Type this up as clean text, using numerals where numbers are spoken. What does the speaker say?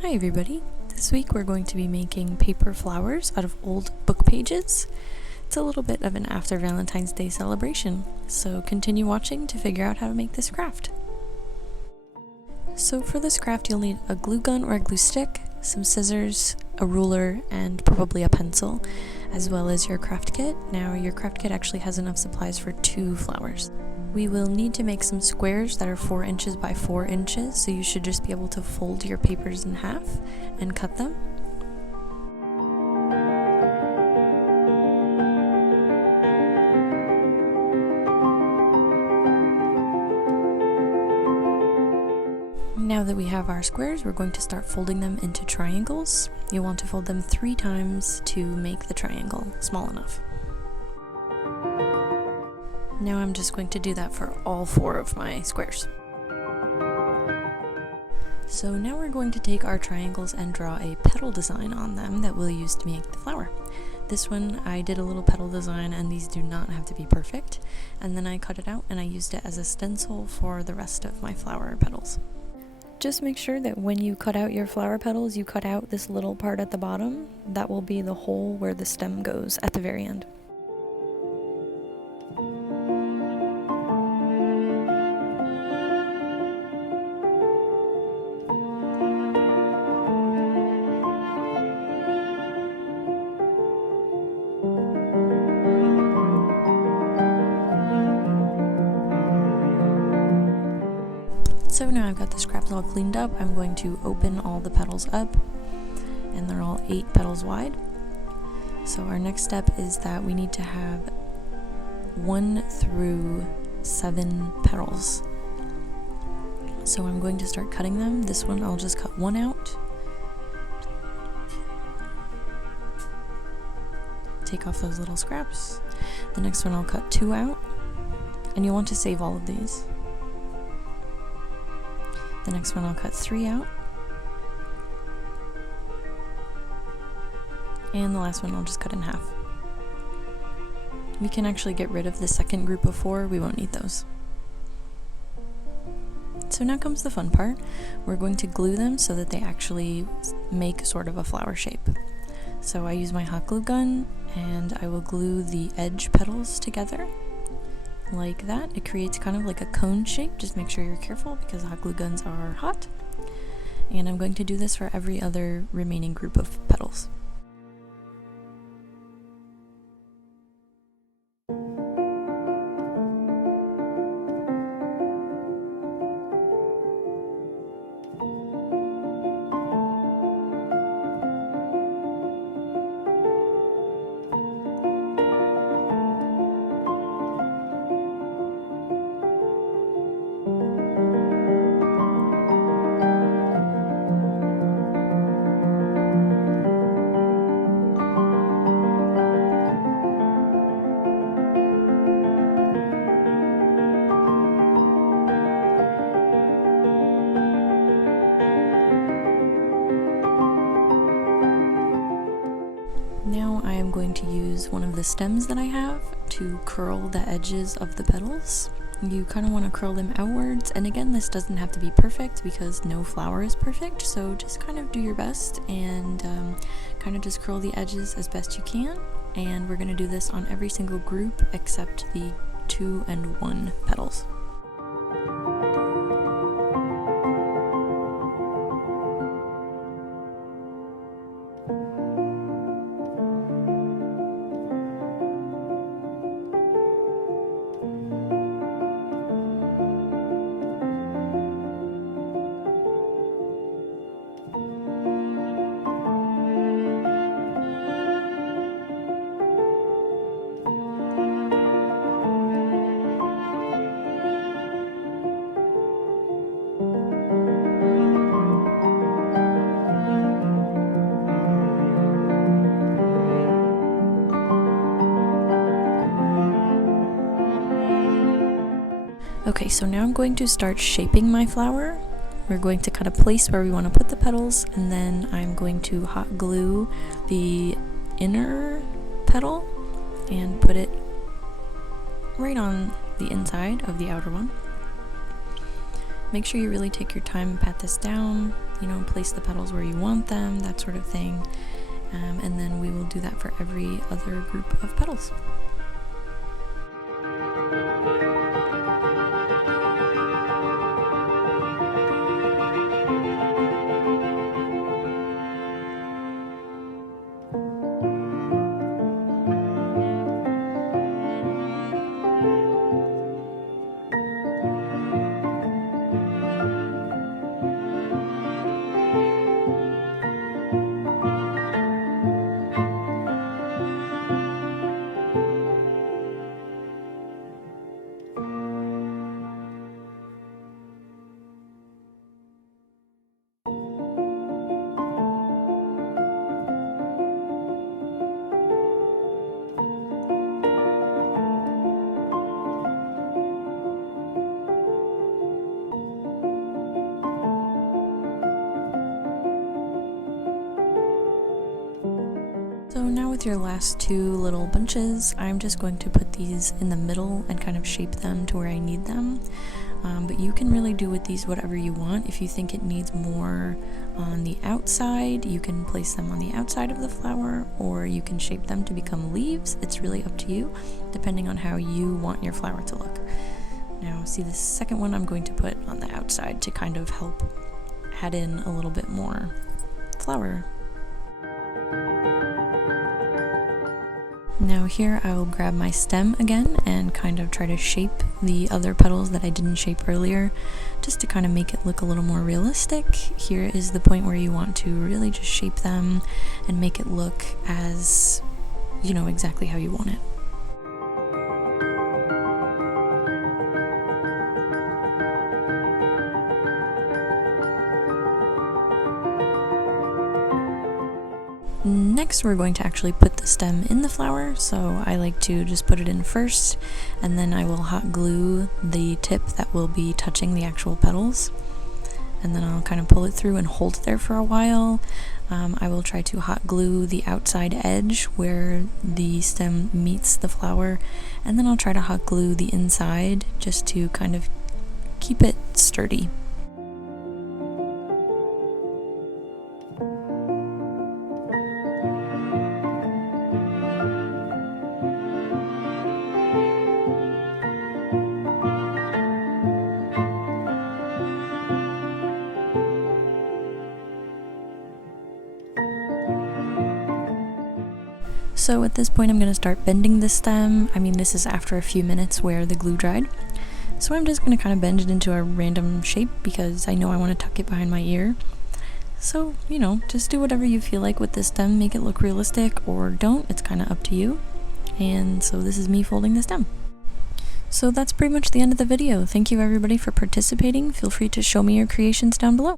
Hi everybody! This week we're going to be making paper flowers out of old book pages. It's a little bit of an after Valentine's Day celebration, so continue watching to figure out how to make this craft. So for this craft you'll need a glue gun or a glue stick, some scissors, a ruler, and probably a pencil, as well as your craft kit. Now your craft kit actually has enough supplies for 2 flowers. We will need to make some squares that are 4 inches by 4 inches, so you should just be able to fold your papers in half and cut them. Now that we have our squares, we're going to start folding them into triangles. You'll want to fold them 3 times to make the triangle small enough. Now I'm just going to do that for all 4 of my squares. So now we're going to take our triangles and draw a petal design on them that we'll use to make the flower. This one I did a little petal design, and these do not have to be perfect, and then I cut it out and I used it as a stencil for the rest of my flower petals. Just make sure that when you cut out your flower petals, you cut out this little part at the bottom. That will be the hole where the stem goes at the very end. So now I've got this craft all cleaned up, I'm going to open all the petals up, and they're all 8 petals wide. So our next step is that we need to have 1 through 7 petals. So I'm going to start cutting them. This one I'll just cut 1 out. Take off those little scraps. The next one I'll cut 2 out, and you'll want to save all of these. The next one I'll cut 3 out. And the last one I'll just cut in half. We can actually get rid of the second group of 4, we won't need those. So now comes the fun part. We're going to glue them so that they actually make sort of a flower shape. So I use my hot glue gun and I will glue the edge petals together. Like that. It creates kind of like a cone shape. Just make sure you're careful because hot glue guns are hot. And I'm going to do this for every other remaining group of petals. Now I am going to use one of the stems that I have to curl the edges of the petals. You kind of want to curl them outwards, and again, this doesn't have to be perfect because no flower is perfect, so just kind of do your best and kind of just curl the edges as best you can. And we're going to do this on every single group except the 2 and 1 petals. Okay, so now I'm going to start shaping my flower. We're going to kind of place where we want to put the petals, and then I'm going to hot glue the inner petal and put it right on the inside of the outer one. Make sure you really take your time and pat this down you know, place the petals where you want them, that sort of thing. And then we will do that for every other group of petals. So now with your last two little bunches, I'm just going to put these in the middle and kind of shape them to where I need them. But you can really do with these whatever you want. If you think it needs more on the outside, you can place them on the outside of the flower, or you can shape them to become leaves. It's really up to you, depending on how you want your flower to look. Now, see, the second one I'm going to put on the outside to kind of help add in a little bit more flower. Now here I will grab my stem again and kind of try to shape the other petals that I didn't shape earlier, just to kind of make it look a little more realistic. Here is the point where you want to really just shape them and make it look as, you know, exactly how you want it. Next, we're going to actually put the stem in the flower, so I like to just put it in first, and then I will hot glue the tip that will be touching the actual petals, and then I'll kind of pull it through and hold it there for a while. I will try to hot glue the outside edge where the stem meets the flower, and then I'll try to hot glue the inside just to kind of keep it sturdy. So at this point I'm going to start bending the stem. I mean, this is after a few minutes where the glue dried. So I'm just going to kind of bend it into a random shape because I know I want to tuck it behind my ear. So, you know, just do whatever you feel like with this stem. Make it look realistic or don't. It's kind of up to you. And so this is me folding the stem. So that's pretty much the end of the video. Thank you everybody for participating. Feel free to show me your creations down below.